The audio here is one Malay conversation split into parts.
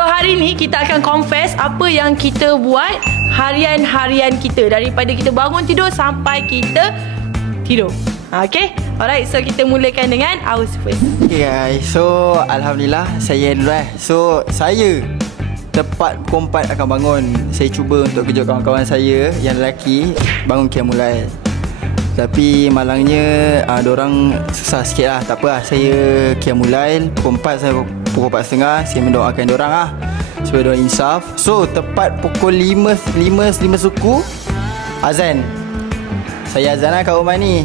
So hari ni kita akan confess apa yang kita buat harian-harian kita, daripada kita bangun tidur sampai kita tidur. Okay, alright, so kita mulakan dengan Aus first. Okay guys, so Alhamdulillah saya dulu So saya tepat pukul 4 akan bangun. Saya cuba untuk kejut kawan-kawan saya yang lelaki bangun Qiyamul Lail. Tapi malangnya diorang susah sikit lah. Tak apa lah, saya Qiyamul Lail pukul 4 saya pukul 4.30. Saya mendoakan diorang lah supaya diorang insaf. So tepat pukul 5 suku azan. Saya azan lah kat rumah ni.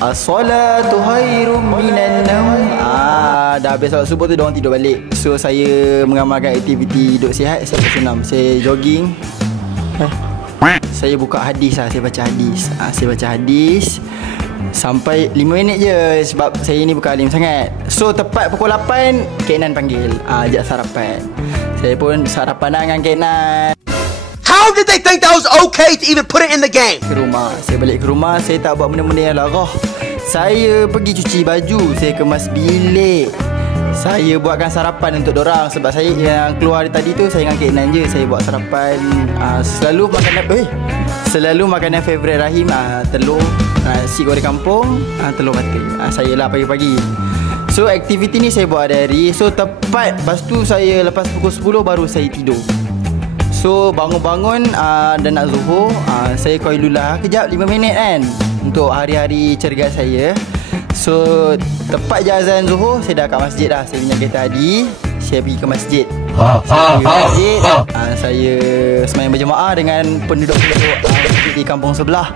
As-salatu khairum minan naum. Dah habis solat subuh tu diorang tidur balik. So saya mengamalkan aktiviti hidup sihat. Saya bersenam, saya jogging. Saya buka hadis lah, saya baca hadis. Saya baca hadis sampai 5 minit je sebab saya ni bukan alim sangat. So tepat pukul 8 Kak Nan panggil, ajak sarapan. Saya pun sarapan lah dengan Kak Nan. How did they think that was okay to even put it in the game? Ke rumah, saya balik ke rumah, saya tak buat benda-benda yang larah. Saya pergi cuci baju, saya kemas bilik, saya buatkan sarapan untuk dorang. Sebab saya yang keluar tadi tu saya dengan Kak Nan je. Saya buat sarapan. Selalu makanan favourite Rahim, telur, nasi goreng kampung, telur batin. Saya lah pagi-pagi. So aktiviti ni saya buat hari-hari. So tepat lepas tu saya lepas pukul 10 baru saya tidur. So bangun-bangun dan nak zuhur, saya qailullah kejap 5 minit kan untuk hari-hari cergas saya. So tepat je azan zuhur, saya dah kat masjid dah. Saya punya kereta Hadi, saya pergi ke masjid. Saya sembahyang berjemaah dengan penduduk-penduduk di kampung sebelah.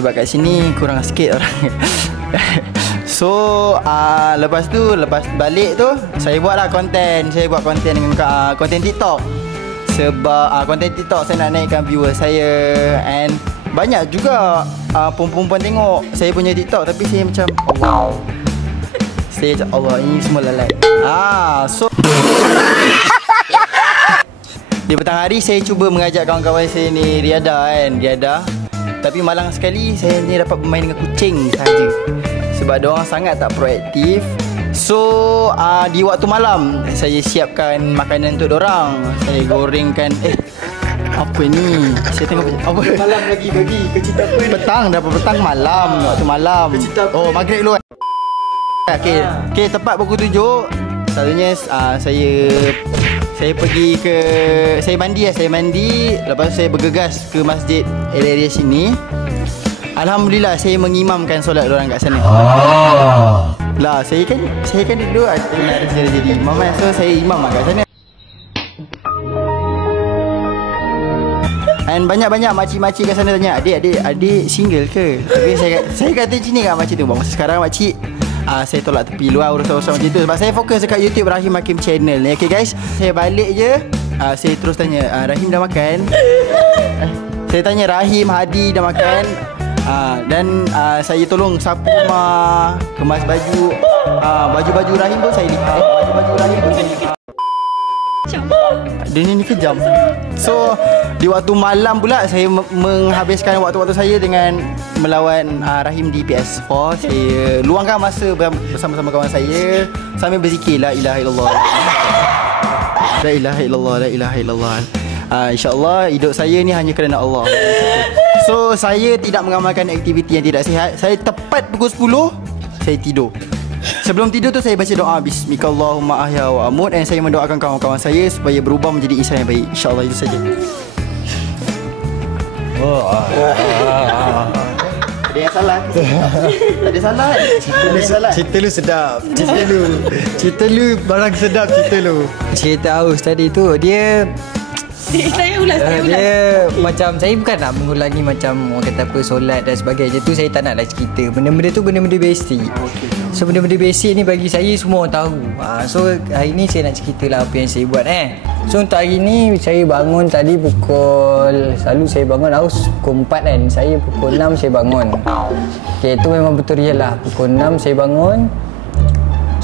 Sebab kat sini kurang sikit orang. So lepas balik tu saya buatlah konten. Saya buat konten dengan konten TikTok. Sebab konten TikTok saya nak naikkan viewer saya. And banyak juga perempuan tengok saya punya TikTok. Tapi saya macam wow, saya macam Allah, ini semua lalai. So di petang hari saya cuba mengajak kawan-kawan saya ni riadah kan, riadah. Tapi malang sekali saya hanya dapat bermain dengan kucing saja. Sebab diorang sangat tak proaktif. So di waktu malam saya siapkan makanan untuk dorang. Saya gorengkan apa ni? Saya tengok apa malam lagi bagi kecita apa ni? Petang, dah petang malam, waktu malam. Oh, maghrib dulu. Okey, tepat pukul 7. Selalunya saya pergi ke saya mandi, lepas tu saya bergegas ke masjid area sini. Alhamdulillah saya mengimamkan solat orang kat sana. Lah saya kan dulu nak jadi imam kan. So saya imam kat sana. Dan banyak-banyak makcik-makcik kat sana tanya, adik single ke? Tapi saya kata macam ni kat makcik tu. Masa sekarang makcik saya tolak tepi luar urusan-urusan macam tu. Sebab saya fokus dekat YouTube Rahim Hakim Channel ni. Okay guys, saya balik je, saya terus tanya, Rahim dah makan? Saya tanya Rahim, Hadi dah makan? Dan saya tolong sapu rumah, kemas baju. Baju-baju Rahim pun saya lipat. Baju-baju Rahim pun saya lipat. Dia ni kejam. So di waktu malam pula saya menghabiskan waktu-waktu saya dengan melawan Rahim di PS4. Saya luangkan masa bersama-sama kawan saya sambil berzikir la ilaha illallah. La ilaha illallah, la ilaha illallah. InsyaAllah hidup saya ni hanya kerana Allah. So saya tidak mengamalkan aktiviti yang tidak sihat. Saya tepat pukul 10 saya tidur. Sebelum tidur tu saya baca doa Bismikallahumma ahya wa amut. Dan saya mendoakan kawan-kawan saya supaya berubah menjadi insan yang baik. InsyaAllah itu saja. Ada yang salah? Tak ada salah kan? Cerita lu sedap. Cerita lu barang sedap cerita lu. Cerita Aus tadi tu dia Saya ulas. Dia macam saya bukan nak mengulangi macam orang kata apa solat dan sebagainya. Tu saya tak nak lah cerita. Benda-benda tu benda-benda basic. So benda-benda basic ni bagi saya semua orang tahu. So hari ni saya nak cerita lah apa yang saya buat So untuk hari ni saya bangun tadi pukul, selalu saya bangun Aus pukul 4 kan. Saya pukul 6 saya bangun. Okay, tu memang betul real lah. Pukul 6 saya bangun.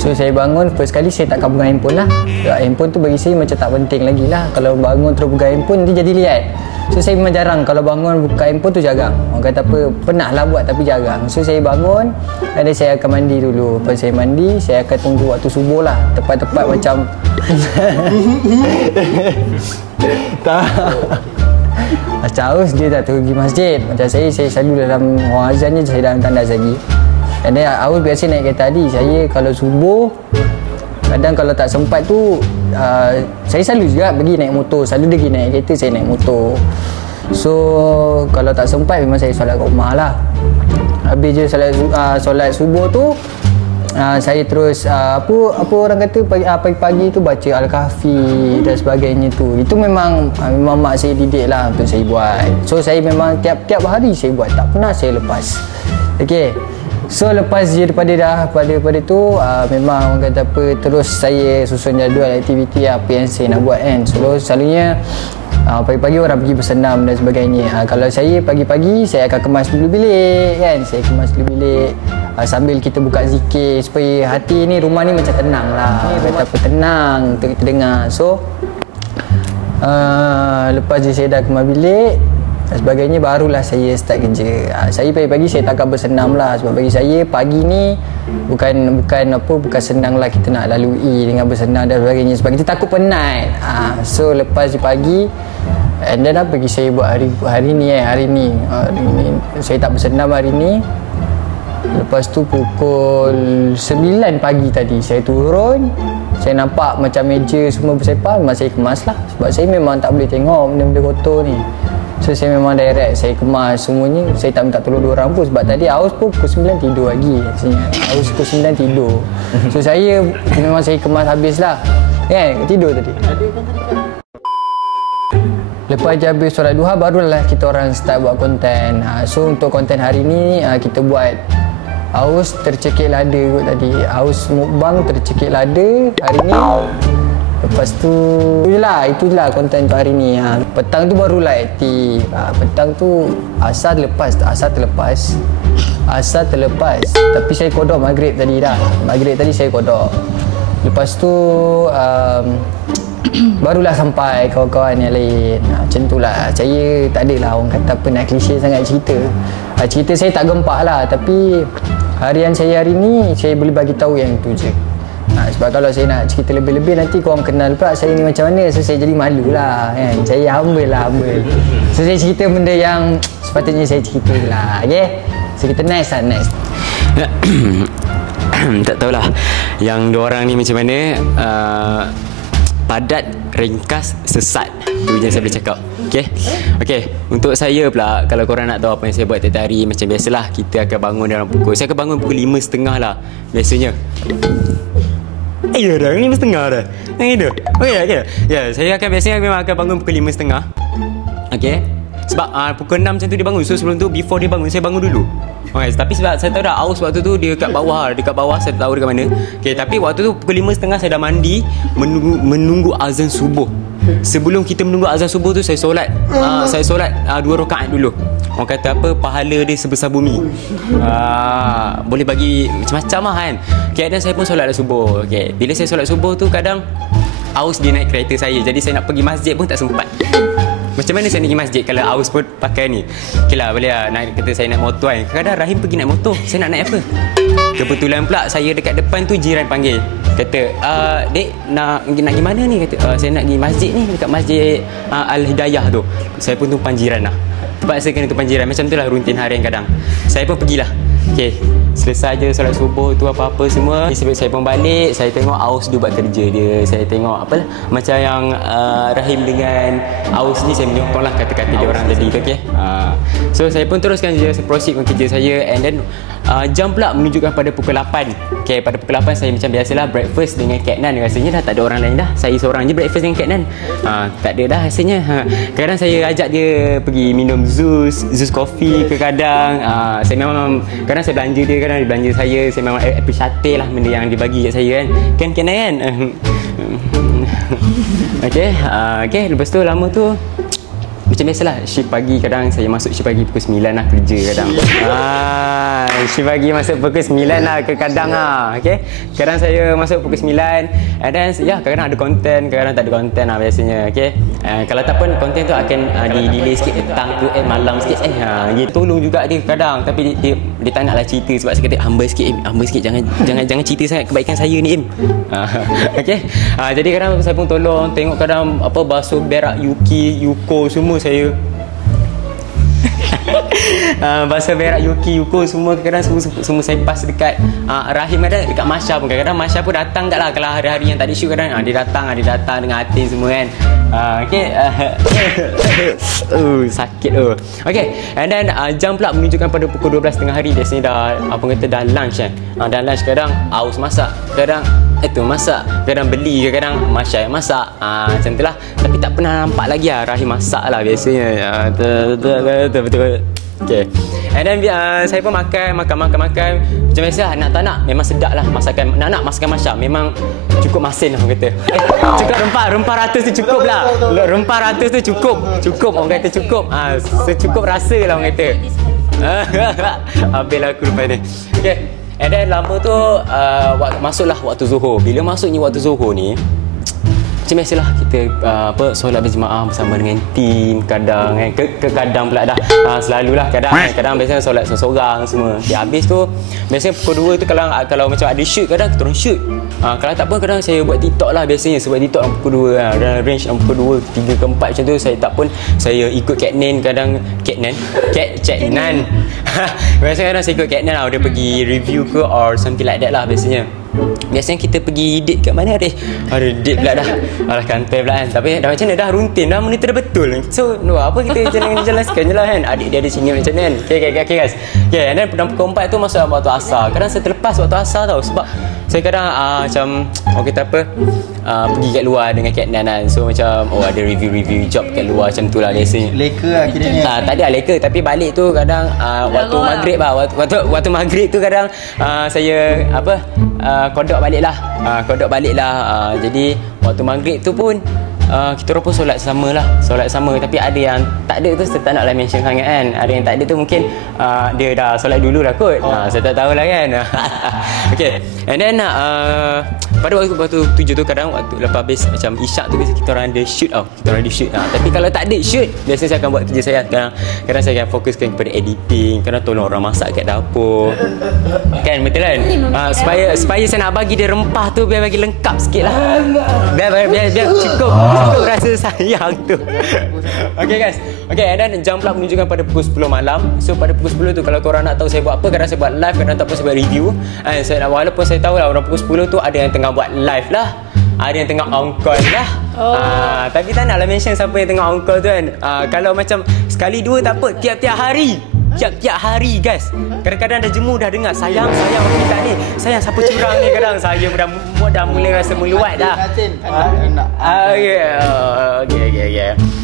So saya bangun, first kali saya tak pegang handphone lah. Handphone tu bagi saya macam tak penting lagi lah. Kalau bangun terus pegang handphone nanti jadi liat. So saya memang jarang. Kalau bangun buka handphone tu jarang. Orang kata apa, pernah lah buat tapi jarang. So saya bangun, dan saya akan mandi dulu. Lepas saya mandi, saya akan tunggu waktu subuh lah. Tepat-tepat macam tak. Macam Aus dia tak pergi masjid. Macam saya selalu dalam orang azan je, saya dalam tandas lagi. Dan then Aus biasa naik kereta tadi. Saya kalau subuh, kadang kalau tak sempat tu, saya selalu juga pergi naik motor. Selalu dia pergi naik kereta, saya naik motor. So kalau tak sempat memang saya solat kat rumah lah. Habis je solat subuh tu, saya terus apa orang kata pagi-pagi tu baca Al-Kahfi dan sebagainya tu. Itu memang mak saya didik lah untuk saya buat. So saya memang tiap hari saya buat, tak pernah saya lepas. Okey. So lepas je daripada tu memang orang kata apa, terus saya susun jadual aktiviti apa yang saya nak buat kan. So selalunya pagi-pagi orang pergi bersenam dan sebagainya. Kalau saya pagi-pagi saya akan kemas dulu bilik kan. Saya kemas dulu bilik sambil kita buka zikir supaya hati ni, rumah ni macam tenang lah. Kata apa, tenang untuk kita dengar. So lepas je saya dah kemas bilik dan sebagainya, barulah saya start kerja. Saya pagi-pagi saya tak akan bersenam lah, sebab bagi saya pagi ni bukan senang lah kita nak lalui dengan bersenam dan sebagainya, sebab kita takut penat. So lepas pagi and then bagi saya buat hari ni saya tak bersenam hari ni. Lepas tu pukul 9 pagi tadi saya turun, saya nampak macam meja semua bersepah, memang saya kemas lah, sebab saya memang tak boleh tengok benda-benda kotor ni. So saya memang direct saya kemas semuanya. Saya tak minta tolong diorang pun, sebab tadi Aus pun pukul 9 tidur lagi. Aus pukul 9 tidur. So saya memang saya kemas habis lah. Kan? Tidur tadi. Lepas je habis solat duha, barulah kita orang start buat konten. So untuk konten hari ni kita buat Aus tercekik lada kot tadi. Aus mukbang tercekik lada hari ni. Lepas tu itulah konten untuk hari ni. Petang tu barulah aktif. Petang tu asar terlepas. Tapi saya kodok maghrib tadi dah. Maghrib tadi saya kodok. Lepas tu barulah sampai kawan-kawan yang lain. Macam tu lah. Saya tak adalah orang kata apa nak klise sangat cerita. Cerita saya tak gempak lah. Tapi harian saya hari ni saya boleh bagi tahu yang itu je. Sebab kalau saya nak cerita lebih-lebih nanti korang kenal pula saya ni macam mana. So saya jadi malu lah kan. Saya humble. So saya cerita benda yang sepatutnya saya cerita lah. Okay. So kita next. Tak tahulah yang dua orang ni macam mana. Padat, ringkas, sesat. Itu je saya boleh cakap. Okay. Untuk saya pula, kalau korang nak tahu apa yang saya buat tiap hari, macam biasalah kita akan bangun dalam pukul, saya akan bangun pukul 5.30 lah biasanya. Dah 5.30 dah. Yang itu. Okay. Ya, saya akan biasanya memang akan bangun pukul 5.30. Okay. Sebab pukul 6 macam tu dia bangun. So sebelum tu, before dia bangun, saya bangun dulu. Okay, tapi sebab saya tahu dah Aus waktu tu dia kat bawah, saya tahu dekat mana. Okay, tapi waktu tu pukul 5.30 saya dah mandi, menunggu azan subuh. Sebelum kita menunggu azan subuh tu saya solat 2 rakaat dulu. Orang kata apa, pahala dia sebesar bumi. Boleh bagi macam-macam lah kan. Okay, dan saya pun solat subuh. Okay, bila saya solat subuh tu kadang Aus dia naik kereta saya, jadi saya nak pergi masjid pun tak sempat. Macam mana saya nak pergi masjid kalau Aus pun pakai ni? Okay lah, boleh lah naik kereta saya naik motor kan. Kadang-kadang Rahim pergi naik motor, saya nak naik apa? Kebetulan pula saya dekat depan tu jiran panggil. Kata, dek nak pergi mana ni? Kata, saya nak pergi masjid ni, dekat masjid Al-Hidayah tu. Saya pun tumpan jiran lah. Terpaksa kena tumpan jiran. Macam tu lah rutin harian kadang. Saya pun pergilah. Okay, selesai je solat subuh tu apa-apa semua. Sebab saya pun balik, saya tengok Aus dia buat kerja dia. Saya tengok apalah, macam yang Rahim dengan Aus ni saya menyokong lah kata-kata dia orang tadi tu. Okay. So saya pun teruskan je, saya proceed dengan kerja saya. And then jam pula menunjukkan pada pukul 8. Okay, pada pukul 8 saya macam biasalah breakfast dengan Kak Nan. Rasanya dah tak ada orang lain dah. Saya seorang je breakfast dengan Kak Nan. Tak ada dah rasanya. Kadang saya ajak dia pergi minum Zeus coffee ke kadang. Saya memang kadang saya belanja dia, kadang dia belanja saya. Saya memang appreciate lah benda yang dia bagi kat saya kan. Kan Nan. Okay, lepas tu lama tu macam biasalah shift pagi, kadang saya masuk shift pagi pukul 9 lah kerja kadang. She bagi masuk pukul 9 lah ke kadang lah. Okay. Kadang saya masuk pukul 9. And then kadang-kadang ada konten, kadang-kadang tak ada konten lah biasanya. Okay. Kalau tak pun konten tu akan di-delay sikit petang tu malam sikit. Dia tolong juga dia kadang. Tapi dia tak nak lah cerita sebab saya kata hamba sikit jangan cerita sangat kebaikan saya ni Im. Okay. Jadi kadang saya pun tolong tengok kadang apa basuh berak Yuko semua saya. Basuh berak Yuko semua kadang semua saya pas dekat Rahim ada dekat Masya pun kadang-kadang Masya pun datang tak lah kalau hari-hari yang tak ada shoot kadang dia datang dengan hati semua kan. Okay. Sakit tu. Okay. And then jam pula menunjukkan pada pukul 12 tengah hari. Biasanya dah lunch kan. Dah lunch kadang aus masak, kadang itu masak, kadang beli ke kadang Masya yang masak. Macam tu lah. Tapi tak pernah nampak lagi lah Rahim masak lah biasanya. Betul. Okay. And then saya pun makan. Macam biasa nak tak nak memang sedap lah masakan. Nak masakan Masya memang cukup masin lah orang kata. Cukup rempah ratus tu cukup lah. Rempah ratus tu cukup orang kata cukup. Secukup rasa lah orang kata. Habis lah aku lepas ni. Okay. And then lama tu masuklah waktu Zuhur. Bila masuknya waktu Zuhur ni macam biasalah kita solat berjemaah bersama dengan tim kadang ke kadang pula dah selalulah kadang biasanya solat seorang semua. Habis tu biasanya pukul 2 tu kalau macam ada shoot kadang kita orang shoot. Kalau tak pun kadang saya buat TikTok lah biasanya sebab TikTok pukul 2 dan range pukul 2 3 ke 4 macam tu saya tak pun saya ikut Kak Nan biasanya kadang saya ikut Kak Nan lah dia pergi review ke or something like that lah biasanya. Biasanya kita pergi date kat mana deh? Ada date pula dah. Alah kantor pula kan. Tapi dah macam mana dah rutin dah monitor dah betul. So apa kita jelaskan je lah kan. Adik dia ada singgung macam mana kan. Okay guys. Okay and then pukul 4 tu masuk waktu asar. Kadang saya terlepas waktu asar tau sebab saya kadang macam pergi kat luar dengan Kak Nan kan. So macam ada review job kat luar macam tu lah biasanya. Leka lah kiranya. Tak ada leka tapi balik tu kadang waktu maghrib lah. Waktu maghrib tu kadang saya kodok balik lah. Jadi waktu maghrib tu pun kita orang pun solat sama tapi ada yang tak ada tu saya tak nak lah mention sangat kan. Ada yang tak ada tu mungkin dia dah solat dulu lah kot. Saya tak tahulah kan. Okay. And then pada waktu 7 tu kadang waktu lepas habis macam isyak tu biasa kita orang ada shoot tapi kalau tak ada shoot biasanya saya akan buat kerja saya. Kadang saya akan fokuskan kepada editing, kadang tolong orang masak kat dapur. Kan betul kan? Supaya saya nak bagi dia rempah tu biar bagi lengkap sikit lah. Biar cukup rasa sayang tu. Okay guys. Okay and then jam pula menunjukkan pada pukul 10 malam. So pada pukul 10 tu kalau korang nak tahu saya buat apa, kadang saya buat live, kadang tak pun saya buat review. Walaupun saya tahu lah orang pukul 10 tu ada yang tengah buat live lah, ada yang tengah on call lah. Tapi tak naklah mention siapa yang tengah on call tu kan. Kalau macam sekali dua tak apa, tiap-tiap hari guys. Kadang-kadang dah jemu dah dengar sayang kita ni. Sayang siapa curang ni kadang saya dah mulai rasa meluat dah.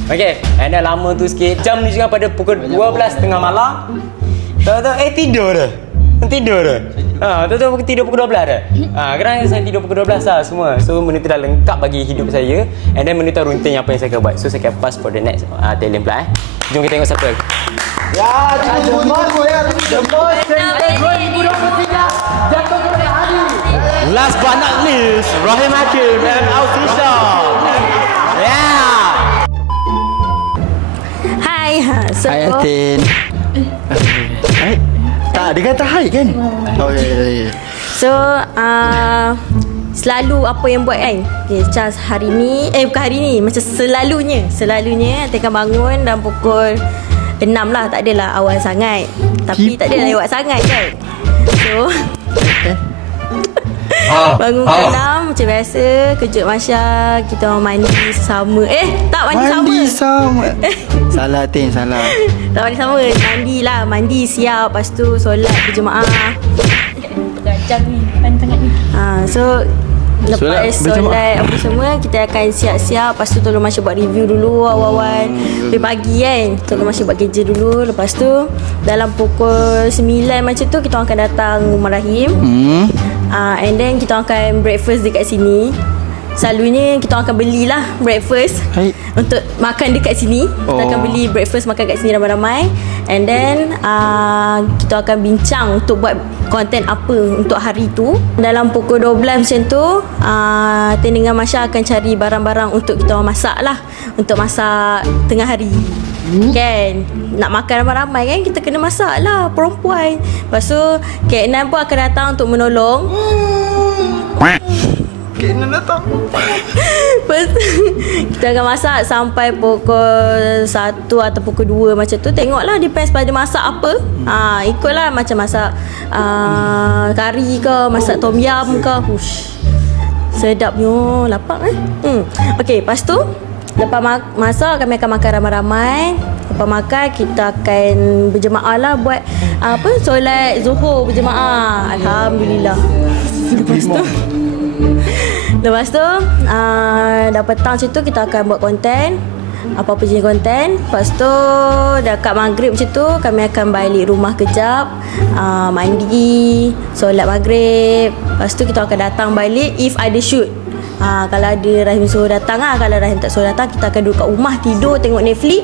Okay. And then lama tu sikit. Jam ni juga pada pukul 12 tengah malam. Tahu-tahu tidur dah. Tahu-tahu tidur pukul 12 dah. Kadang saya tidur pukul 12 lah semua. So benda tu dah lengkap bagi hidup saya. And then benda tu rutin apa yang saya akan buat. So saya akan pass for the next talent pula Jom kita tengok siapa. The most center 2023 jatuh kepada Hadi. Last but not least, Rahim Hakim dan Official. Hai. Hai Atin. Tak, dia kata hai kan? Oh ya. So selalu apa yang buat kan. Okay, macam hari ni bukan hari ni, macam selalunya Atin akan bangun dalam pukul 6 lah. Tak adalah awal sangat, tapi tak adalah lewat sangat kan. So bangun ke 6 macam biasa, kejut Masya, kita orang mandi sama. Mandi sama. Salah Tin, salah. Tak mandi sama, mandi siap, lepas tu solat berjemaah. Jam ni, tengah ni. So lepas solat apa semua, kita akan siap-siap. Lepas tu tolong Masya buat review dulu awal-awal. Lebih pagi kan, tolong Masya buat kerja dulu. Lepas tu dalam pukul 9 macam tu kita akan datang rumah Rahim. And then kita akan breakfast dekat sini. Selalunya kita akan belilah breakfast untuk makan dekat sini. Kita akan beli breakfast makan kat sini ramai-ramai. And then kita akan bincang untuk buat konten apa untuk hari tu. Dalam pukul 12 macam tu Tin dengan Masya akan cari barang-barang untuk kita masak lah, untuk masak tengah hari. Kan nak makan ramai-ramai kan, kita kena masak lah, perempuan. Lepas tu Kak Nan pun akan datang untuk menolong. Kak Nan datang. Lepas tu kita akan masak sampai pukul 1 atau pukul 2 macam tu. Tengoklah depends pada masak apa. Ikutlah macam masak kari ke, masak tom yum ke. Sedapnya, lapar Okay, lepas tu lepas masak kami akan makan ramai-ramai. Lepas makan kita akan berjemaah lah, buat solat Zuhur berjemaah. Alhamdulillah. Lepas tu dah petang macam tu kita akan buat konten, apa-apa jenis konten. Lepas tu dekat maghrib macam tu kami akan balik rumah kejap, mandi, solat maghrib. Lepas tu kita akan datang balik if ada shoot. Kalau ada Rahim suruh datang kalau Rahim tak suruh datang, kita akan duduk kat rumah tidur tengok Netflix.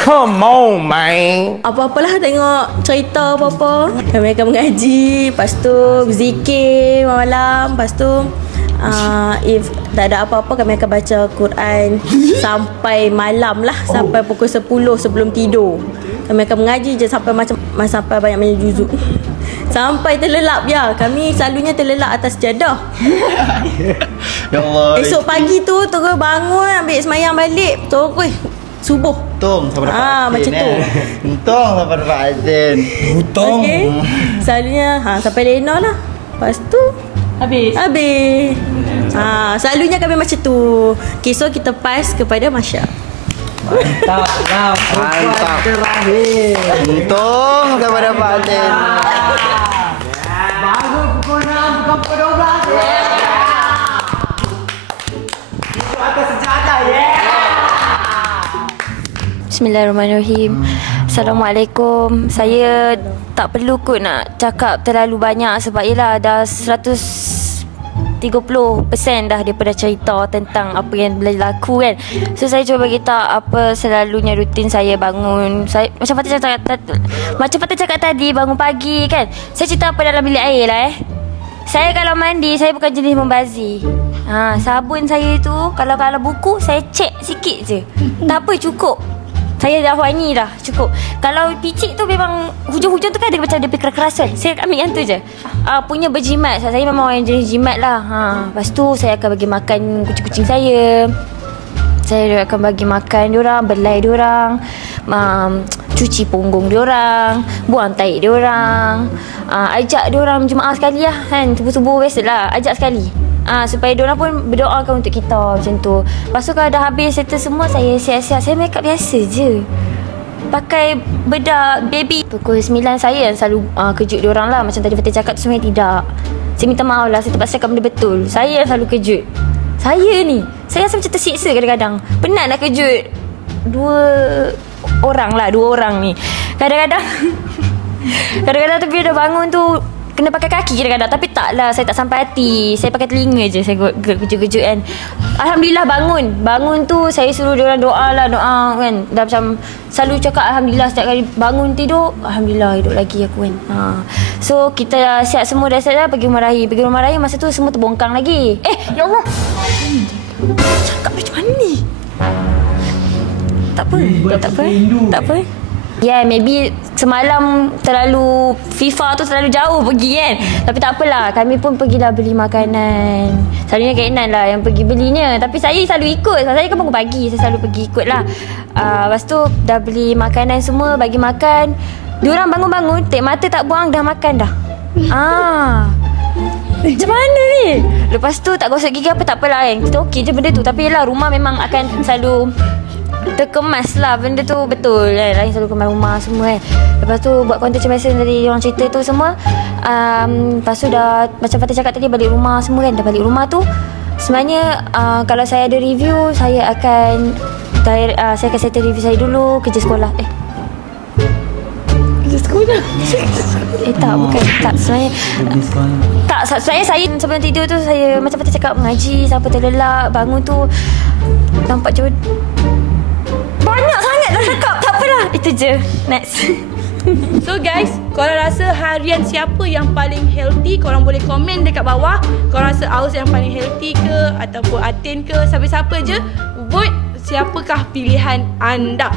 Come on, man. Apa-apalah, tengok cerita apa-apa. Kami akan mengaji, lepas tu berzikir malam. Lepas tu if tak ada apa-apa, kami akan baca Quran sampai malam lah, sampai pukul 10 sebelum tidur. Kami akan mengaji je sampai sampai banyak juzuk. Sampai terlelap ya. Kami selalunya terlelap atas jadah. Ya Allah. Esok pagi tu terus bangun, ambil semayang balik, terus subuh. Untung sampai dapat Azin, macam tu. Untung sampai dapat Azin. Okay. Selalunya sampai Lena lah. Lepas tu Habis. Selalunya kami macam tu. Okay, so kita pass kepada Masya. Mantap lah. Mantap. Terakhir. Untung sampai dapat Azin. Baru pukul 6, bukan pukul 12. Itu atas sejadah, Bismillahirrahmanirrahim. Assalamualaikum. Saya tak perlu kot nak cakap terlalu banyak sebab yelah dah 130% dah daripada cerita tentang apa yang berlaku kan. So saya cuba bagi tahu apa selalunya rutin saya bangun. Saya macam Fatih cakap tadi, bangun pagi kan. Saya cerita apa dalam bilik air lah Saya kalau mandi, saya bukan jenis membazir. Sabun saya tu kalau buku saya cek sikit je. Tak apa, cukup. Saya dah wangi dah, cukup. Kalau picit tu memang hujung-hujung tu kan ada macam dia kerasan. Saya ambil yang tu je. Punya berjimat. Saya memang orang jenis jimat lah. Lepas tu saya akan bagi makan kucing-kucing saya. Saya akan bagi makan diorang, belai diorang, cuci punggung diorang, buang tahi diorang, ajak diorang jemaah sekali lah kan. Subuh-subuh biasalah, ajak sekali. Supaya diorang pun berdoakan untuk kita macam tu. Lepas tu kalau dah habis settle semua, saya siap-siap. Saya make up biasa je, pakai bedak baby. Pukul 9 saya yang selalu kejut diorang lah. Macam tadi Fatih cakap tu sebenarnya tidak. Saya minta maaf lah, saya terpaksa cakap benda betul. Saya yang selalu kejut. Saya rasa macam tersiksa kadang-kadang. Penat nak kejut dua orang ni. Kadang-kadang tu bila dah bangun tu kena pakai kaki kadang-kadang. Tapi taklah, saya tak sampai hati. Saya pakai telinga je, saya kejut-kejut kan. Alhamdulillah bangun tu saya suruh diorang doa kan. Dah macam selalu cakap Alhamdulillah setiap kali bangun tidur. Alhamdulillah hidup lagi aku kan. So kita siap semua, dah siap dah pergi rumah Rahim. Masa tu semua terbongkang lagi. Ya Allah, cakap macam mana ni? Tak apa. Yeah, maybe semalam terlalu FIFA tu terlalu jauh pergi kan. Tapi tak apalah, kami pun pergilah beli makanan. Selalunya Kak Inan lah yang pergi belinya. Tapi saya selalu ikut. Saya kan bangun pagi, saya selalu pergi ikut lah. Lepas tu dah beli makanan semua, bagi makan. Diorang bangun-bangun, mata tak buang, dah makan dah. Macam mana ni? Lepas tu tak gosok gigi apa, tak apalah kan. Kita okey je benda tu. Tapi yelah, rumah memang akan selalu terkemas lah benda tu, betul kan. Lain selalu kemas rumah semua kan. Lepas tu buat konten macam biasa dari orang cerita tu semua. Lepas tu dah macam Fatih cakap tadi, balik rumah semua kan. Dah balik rumah tu sebenarnya kalau saya ada review, saya akan settle review saya dulu. Kerja sekolah Tak, bukan. Tak, sebenarnya tak, sebenarnya saya sebelum tidur tu saya macam Fatih cakap mengaji sampai terlelap. Bangun tu nampak macam banyak sangat dah cakap. Tak apalah, itu je. Next. So guys, korang rasa harian siapa yang paling healthy? Korang boleh komen dekat bawah. Korang rasa Aus yang paling healthy ke, ataupun Atin ke, siapa-siapa je, vote siapakah pilihan anda.